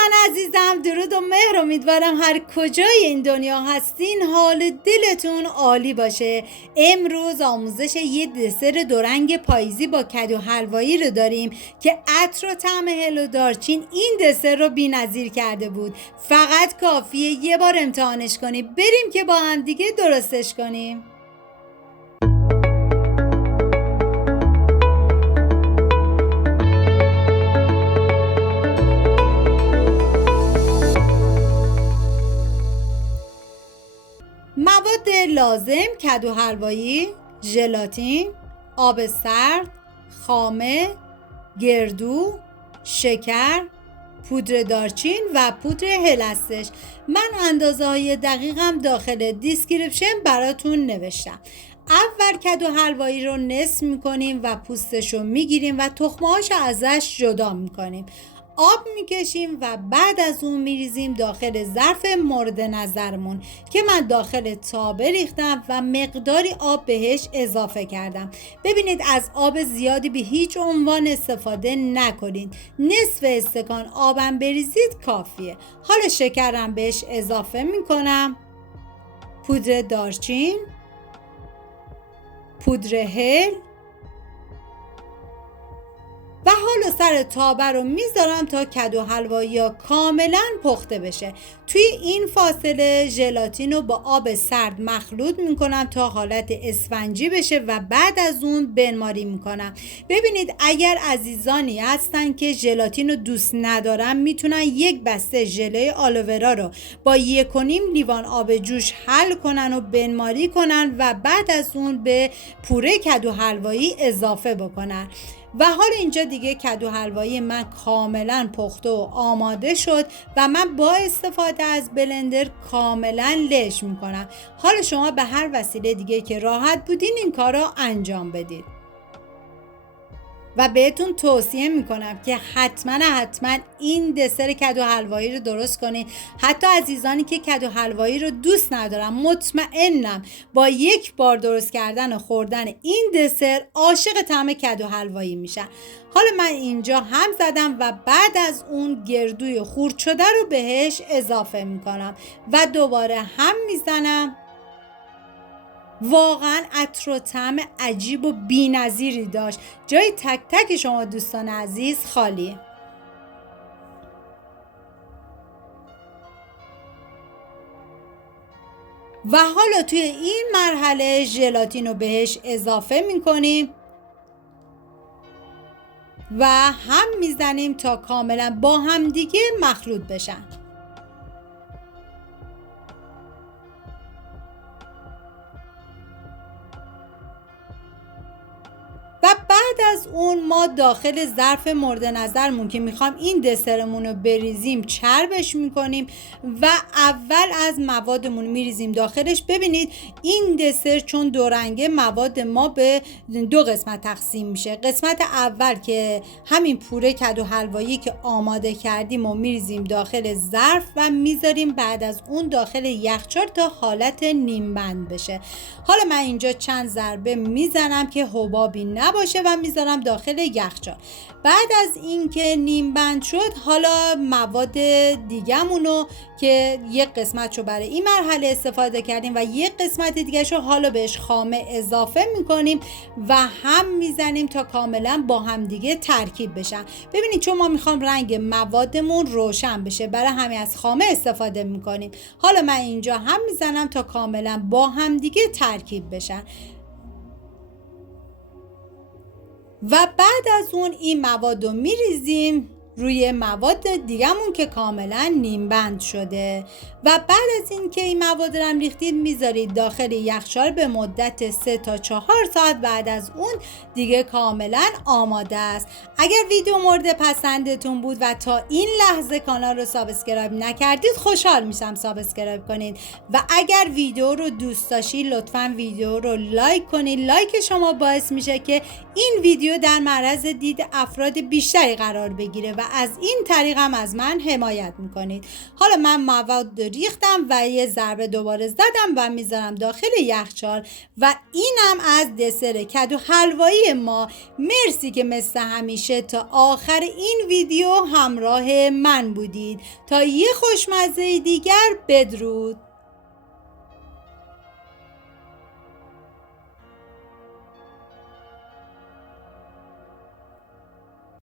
دوستان عزیزم، درود و مهر. امیدوارم هر کجای این دنیا هستین حال دلتون عالی باشه. امروز آموزش یه دسر دورنگ پاییزی با کدو حلوایی رو داریم که عطر و طعم هل و دارچین این دسر رو بی‌نظیر کرده بود. فقط کافیه یه بار امتحانش کنی. بریم که با هم دیگه درستش کنیم. مواد لازم: کدو حلوایی، ژلاتین، آب سرد، خامه، گردو، شکر، پودر دارچین و پودر هل هستش. من اندازه های دقیقم داخل دیسکریپشن براتون نوشتم. اول کدو حلوایی رو نصف میکنیم و پوستش رو میگیریم و تخمه‌هاش ازش جدا میکنیم. آب میکشیم و بعد از اون میریزیم داخل ظرف مورد نظرمون که من داخل تابه ریختم و مقداری آب بهش اضافه کردم. ببینید از آب زیادی به هیچ عنوان استفاده نکنید. نصف استکان آبم بریزید کافیه. حالا شکرم بهش اضافه میکنم، پودر دارچین، پودر هل و حالا سر تابه رو میذارم تا کدو حلوایی کاملا پخته بشه. توی این فاصله ژلاتین رو با آب سرد مخلوط میکنم تا حالت اسفنجی بشه و بعد از اون بنماری میکنم. ببینید اگر عزیزانی هستن که ژلاتین رو دوست ندارن میتونن یک بسته ژله آلوورا رو با 1.5 لیوان آب جوش حل کنن و بنماری کنن و بعد از اون به پوره کدو حلوایی اضافه بکنن. و حالا اینجا دیگه کدو حلوایی من کاملا پخته و آماده شد و من با استفاده از بلندر کاملا لش میکنم. حالا شما به هر وسیله دیگه که راحت بودین این کار رو انجام بدید و بهتون توصیه میکنم که حتما این دسر کدو حلوایی رو درست کنید. حتی عزیزانی که کدو حلوایی رو دوست ندارن مطمئنم با یک بار درست کردن و خوردن این دسر عاشق طعم کدو حلوایی میشن. حالا من اینجا هم زدم و بعد از اون گردوی خورد شده رو بهش اضافه میکنم و دوباره هم میزنم. واقعا عطر و طعم عجیب و بی‌نظیری داشت. جای تک تک شما دوستان عزیز خالیه. و حالا توی این مرحله ژلاتین رو بهش اضافه میکنیم و هم میزنیم تا کاملا با هم دیگه مخلوط بشن. و بعد از اون ما داخل ظرف مورد نظرمون که میخوام این دسرمون رو بریزیم چربش میکنیم و اول از موادمون میریزیم داخلش. ببینید این دسر چون دورنگه مواد ما به 2 قسمت تقسیم میشه. قسمت اول که همین پوره کدو حلوایی که آماده کردیم و میریزیم داخل ظرف و میذاریم بعد از اون داخل یخچال تا حالت نیم بند بشه. حالا من اینجا چند ضربه میزنم که حبابی نباشه و میذارم داخل یخچال. بعد از اینکه نیم بند شد حالا مواد دیگه‌مونو که یک قسمتشو برای این مرحله استفاده کردیم و یک قسمت دیگه‌شو حالا بهش خامه اضافه میکنیم و هم میزنیم تا کاملا با هم دیگه ترکیب بشن. ببینید چون ما میخوام رنگ موادمون روشن بشه برای همین از خامه استفاده میکنیم. حالا من اینجا هم میزنم تا کاملا با هم دیگه ترکیب بشن و بعد از اون این مواد رو میریزیم روی مواد دیگه‌مون که کاملا نیم بند شده و بعد از این که این مواد رو ریختید میذارید داخل یخچال به مدت 3 تا 4 ساعت. بعد از اون دیگه کاملا آماده است. اگر ویدیو مورد پسندتون بود و تا این لحظه کانال رو سابسکرایب نکردید خوشحال میشم سابسکرایب کنید و اگر ویدیو رو دوست داشتید لطفاً ویدیو رو لایک کنید. لایک شما باعث میشه که این ویدیو در معرض دید افراد بیشتری قرار بگیره و و از این طریق هم از من حمایت میکنید. حالا من مواد ریختم و یه ضربه دوباره زدم و میذارم داخل یخچال و اینم از دسر کدو حلوایی ما. مرسی که مثل همیشه تا آخر این ویدیو همراه من بودید. تا یه خوشمزه دیگر، بدرود.